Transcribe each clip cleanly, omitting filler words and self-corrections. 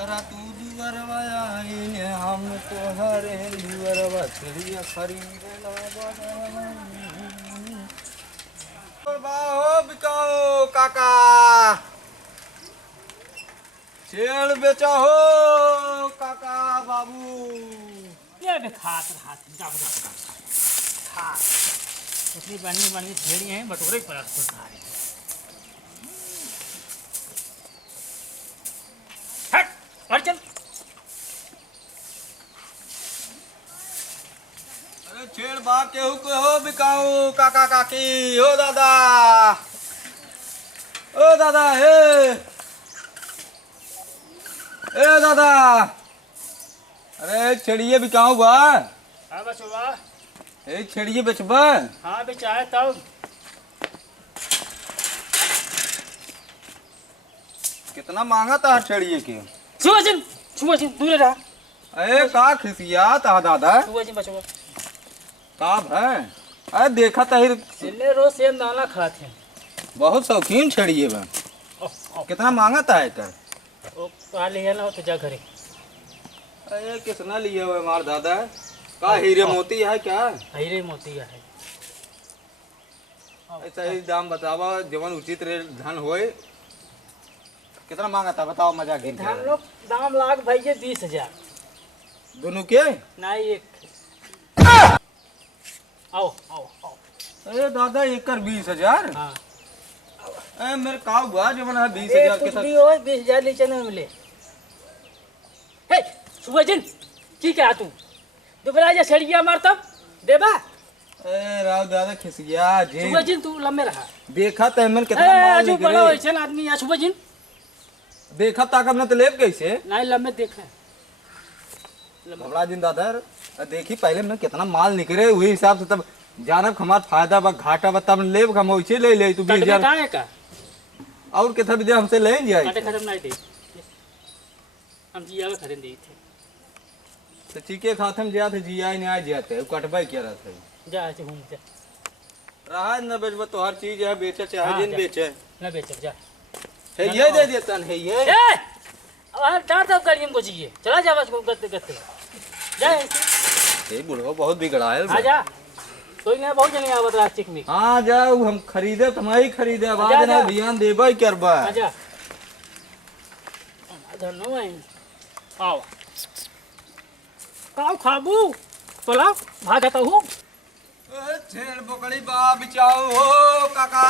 करा तू दुवरवा आईने हम तो हरे दुवरवा चिड़िया खरीदना बाहो बिकाओ काका छेड़ बेचा हो काका बाबू ये भी खात हाथ जब खा इतनी बनी बनी छेड़ी हैं बटोरे पर तो सारे हट और चल अरे छेड़ बा केहू के हो बिकाओ काका काकी हो दादा ओ दादा हे ए दादा अरे छेड़िए बिकाओ बा हाँ बस हुआ ए छेड़िए बेचबा हाँ भी चाहे तब कितना मांगा था छेड़िए के सुबह दूर रहा अरे का खिसिया था दादा सुबह बचवा का है अरे देखा था चिल्ले रोज सेम दाना खाते हैं बहुत शौकीन छेड़िए बा कितना मांगा था एकर ओ पा लिया ना हो तो जा घरे अरे कितना लिए हुए हमार दादा का हीरे मोती है क्या हीरे मोती है ऐसा ही दाम बतावा जवन उचित रेट धन होए कितना मांगा था बताओ मजा गिन के। हम लोग दाम लाग भाई ये 20,000 दोनों के नहीं एक आओ आओ आओ अरे दादा एकर 20,000 हाँ अरे मेरे का हुआ जवन है 20,000 के कुछ साथ भी हो 20,000 नीचे नहीं मिले हे सुबह जिन की क्या तू दोबारा जा सड़िया मार तब देबा अरे राव दादा खिस गया जी सुबह जिन तू लम्बे रहा देखा तो मन कितना माल जो बड़ा निकले वैसे आदमी या सुबह जिन देखा ताकब न तो लेब कैसे नहीं लम्बे देखा घबरा दिन दादा देखी पहले में कितना माल निकले वही हिसाब से तब जानब हमार फायदा बा घाटा बा तब लेब हम वैसे ले ले तू 20,000 काहे का और कितना भी दे हमसे ले जाए काटे खत्म नहीं दे हम जिया में खरीद दी थे तो चीके खाते में जाते जिया नहीं आ जाते कटबे क्या रहते जा ऐसे घूम जा रहा न बेचबा तो हर चीज है बेचे चाहे जिन बेचे ना बेच जा है ये दे देता है ये ए अब चार तब गाड़ी हमको चाहिए चला जा बस गत्ते गत्ते जा ये बुढ़वा बहुत बिगड़ा है आ जा कोई ना बहुत जने आवत रास्ते में हाँ जाओ हम खरीदे तुम्हारी खरीदे आवाज जा, ना जा। ध्यान देबा करबा आ जा धन्नो है आओ आओ खाबू तोला भागता हूँ छेड़ बकड़ी बा बिचाओ हो काका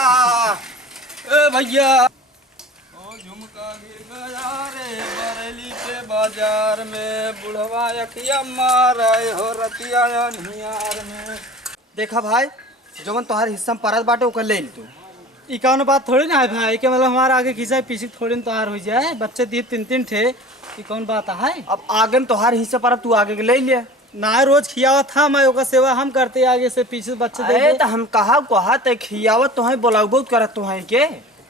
ए भैया ओ झुमका गिर गया रे बरेली के बाजार में बुढ़वा अखिया मारे हो रतिया निहार में देखा भाई जवन तोहार हिस्सा में परत बाटे ओकर ले तू ई कौन बात थोड़ी ना है भाई के मतलब हमारा आगे खींचा पीछे थोड़ी ना तोहार हो जाए बच्चे दिए 3-3 ठे ई कौन बात है अब आगे में तोहार हिस्सा परत तू आगे के ले लिया ना रोज खियावा था मैं ओकर सेवा हम करते आगे से पीछे बच्चे दे अरे तो हम कहा ते खियावत तोहे बोलावत करत तोहे के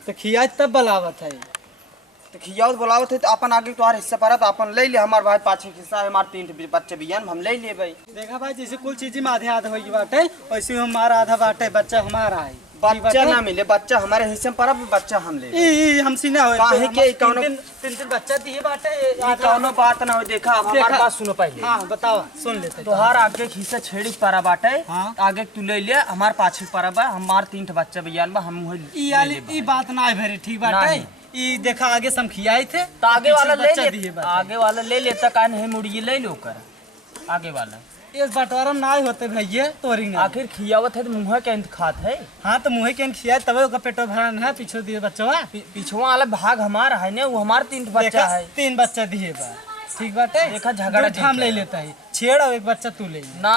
तो खिया तब बलावत है तो खियावत बोलावत है तो अपन आगे तोहार हिस्सा परत अपन ले लिया हमार भाई पाछे हिस्सा है हमार 3 बच्चे बियान हम ले लिए भाई देखा भाई जैसे कुल चीज में आधे आधा होगी बाटे वैसे हमारा आधा बाटे बच्चा हमारा है बच्चा ना मिले बच्चा हमारे हिस्से में परत बच्चा हम ले ई हमसे ना हो काहे के ई कौनो 3 बच्चा दिए बाटे ई कौनो बात ना हो देखा अब हमार बात सुनो पहले हां बताओ सुन लेते तोहार आगे हिस्सा छेड़ी परा बाटे हाँ। आगे तू ले लिया हमार पाछे परा बा हमार 3 बच्चा बियान बा हम ई बात ना है भेरी ठीक बाटे ई देखा आगे से हम खियाए थे तो आगे वाला ले बच्चा ले दिए बाटे। आगे वाला ले लेता कान है मुर्गी ले लो कर आगे वाला इस बंटवारा में ना होते भैया तोरी ना आखिर खियावत है तो मुँह के अंत खात है हाँ तो मुँह के खिया तब ओकर पेटो भरन है पीछे दिए बच्चवा पिछवा वाला भाग हमारा है ने वो हमार 3 बच्चा है 3 बच्चा दिए बा ठीक बाटे देखा झगड़ा दो हम ले लेता है छेड़ और एक बच्चा तू ले ना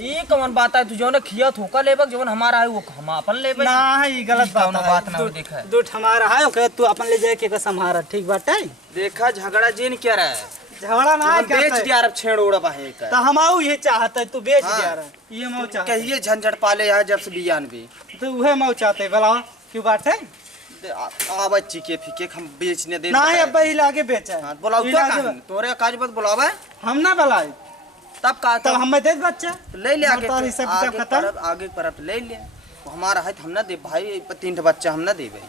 ये कौन बात है तू जो ने खिया थोका लेबक जो हमारा है वो हम अपन लेबे ना है ये गलत कौनो बात बात ना है हो देखा है। दूध हमारा है ओके तू अपन ले जाए के संभारा ठीक बाटे देखा झगड़ा जिन क्या रहा है झगड़ा ना है बेच दिया अरब छेड़ उड़ा है तो हम आऊ ये चाहते तू बेच हाँ। दिया रहा ये मऊ चाहते कहिए झंझट पाले है जब से बियान भी तो वह मऊ चाहते भला क्यों बाटे आवाज चीके फीके हम बेचने दे ना है अब ही लागे बेचा है। हाँ, बुलाओ ई तो लागे कहाँ? तोरे काज बत बुलावा है? हम ना बुलाए तब का तब हमें दे बच्चा ले ले आगे हमारा हिसाब किताब खत्म। आगे परत ले ले वो हमारा है तो हम ना दे भाई 3 बच्चा हम ना देबे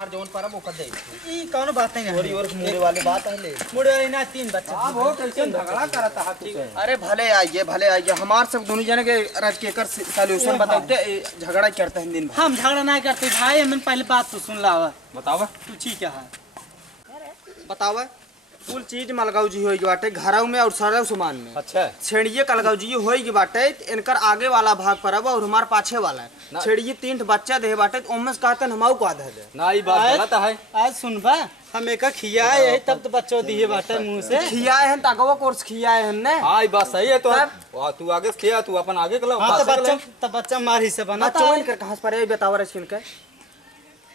और जोन पर वो कर दे ई कौन बात नहीं थोड़ी और मुड़े वाली बात है ले मुड़े ना 3 बच्चे आप हो कैसे झगड़ा करता है तू से अरे भले आइए हमार सब दोनों जने के रज के कर सॉल्यूशन बताते झगड़ा करते हैं दिन भर हम झगड़ा नहीं करते भाई, हमें पहले बात तो सुन लावा। बतावा तू ठीक है बतावा कुल चीज मलगाऊ जी होई बाटे घरों में और सारा सामान में। अच्छा छेड़िए कलगाऊ जी होई बाटे इनकर आगे वाला भाग परब और हमार पाछे वाला है। छेड़िए 3 बच्चा दे बाटे ओमे से कहते हमाऊ को आधा दे ना ये बात गलत है। आज सुनबा हम एक खिया है तब तो बच्चों दिए बाटे मुंह से खियाए हैं तागवा कोर्स खियाए हैं ने। हाँ ये बात सही है। तो तू आगे से किया, तू अपन आगे कला हाँ तो बच्चा मार ही से बना बच्चों इनकर कहां से पर बतावा रचिन के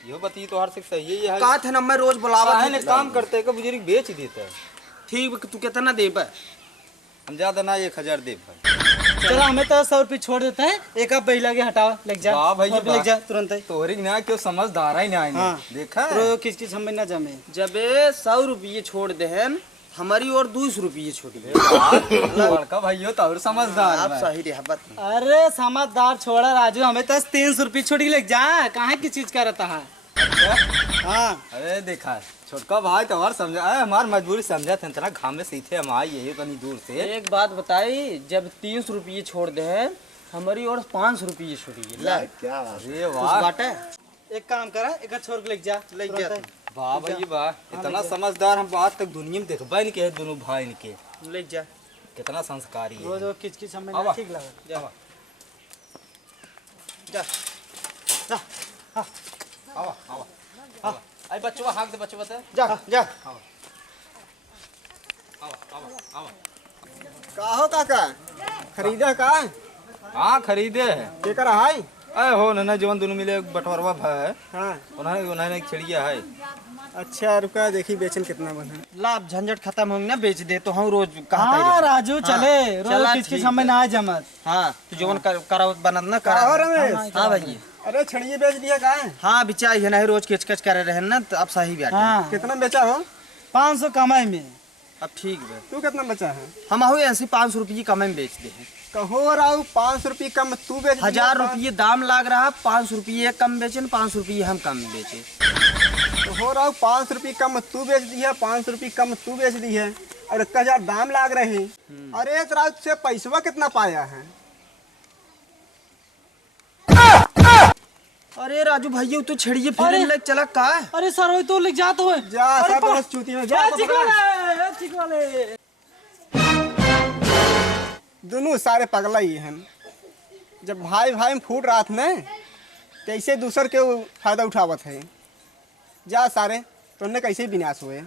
यो बती तो हर से सही है। का थे नम्बर रोज बुलावा है ने काम करते का बुजुर्ग बेच देता है। ठीक तू कितना देब हम ज्यादा ना 1000 दे चलो हमें तो 100 रुपये छोड़ देते हैं, एक आप बैला के हटाओ लग जा वाह भाई, लग जा तुरंत ही। तोहरी ना क्यों समझदार है ना हाँ। देखा तो किस हमें ना जमे जब 100 रुपये छोड़ देहन हमारी और 200 रुपये छोड़िए लड़का भाई हो तो समझदार आप है। सही रहबत अरे समझदार छोड़ा राजू, हमें तो 300 रुपये छोड़ के लग जा, कहाँ की चीज का रहता है। हाँ अरे देखा छोटका भाई तो हमार समझा हमार मजबूरी समझा थे इतना घाम में सीधे हम आए यही कहीं दूर से। एक बात बताई जब 300 रुपये छोड़ देहन हमारी और 500 रुपये छोड़िए क्या अरे कुछ वाह बाटे एक काम करा, एक छोड़ के लग जा लग जा वाह भाई वाह, इतना समझदार हम आज तक दुनिया में देखबा नहीं के दोनों भाई इनके लग जा कितना संस्कारी है। रोज किच हमें आवा। ठीक लगा। जा जा जा हाँ आवा आवा आवा आई बच्चों हाथ दे बच्चों बता जा जा आवा आवा आवा का हो काका खरीदा का हाँ खरीदे है के कर हाय अरे हो ना जवन दोनों मिले बटवरवा है। हां उन्होंने एक चिड़िया है। अच्छा रुका देखी बेचन कितना बना लाभ झंझट खत्म होंगे ना बेच दे तो हम रोज हाँ राजू चले चला रोज ठीक किच हमें ना जमत। हाँ तो जोन करावत बनत ना करा रमेश हाँ भाई अरे छड़िए बेच दिया का है? हाँ बिचा है ना रोज किचकच करे रहे ना तो अब सही बैठे हाँ कितना बेचा हो? 500 कमाई में। अब ठीक है तू कितना बेचा है? हम हो ऐसे 500 रुपये कम में बेच दे हैं कहो राव 500 रुपये कम तू बेच दिया, 1000 रुपये दाम लाग रहा 500 रुपये कम बेचे 500 रुपये हम कम बेचे कहो राव 500 रुपये कम तू बेच दी है, 500 रुपये कम तू बेच दी है और 1000 दाम लाग रहे। अरे राव से पैसवा कितना पाया है? अरे राजू भैया तू छड़िए फिर लग चला का अरे सर वही तो लिख जाते हो जा सर बस चूती में जा ठीक वाले दोनों सारे पगला ही हैं। जब भाई भाई में फूट रहा था ना कैसे दूसर के फायदा उठावत है। जा सारे तुमने कैसे विनाश हुए।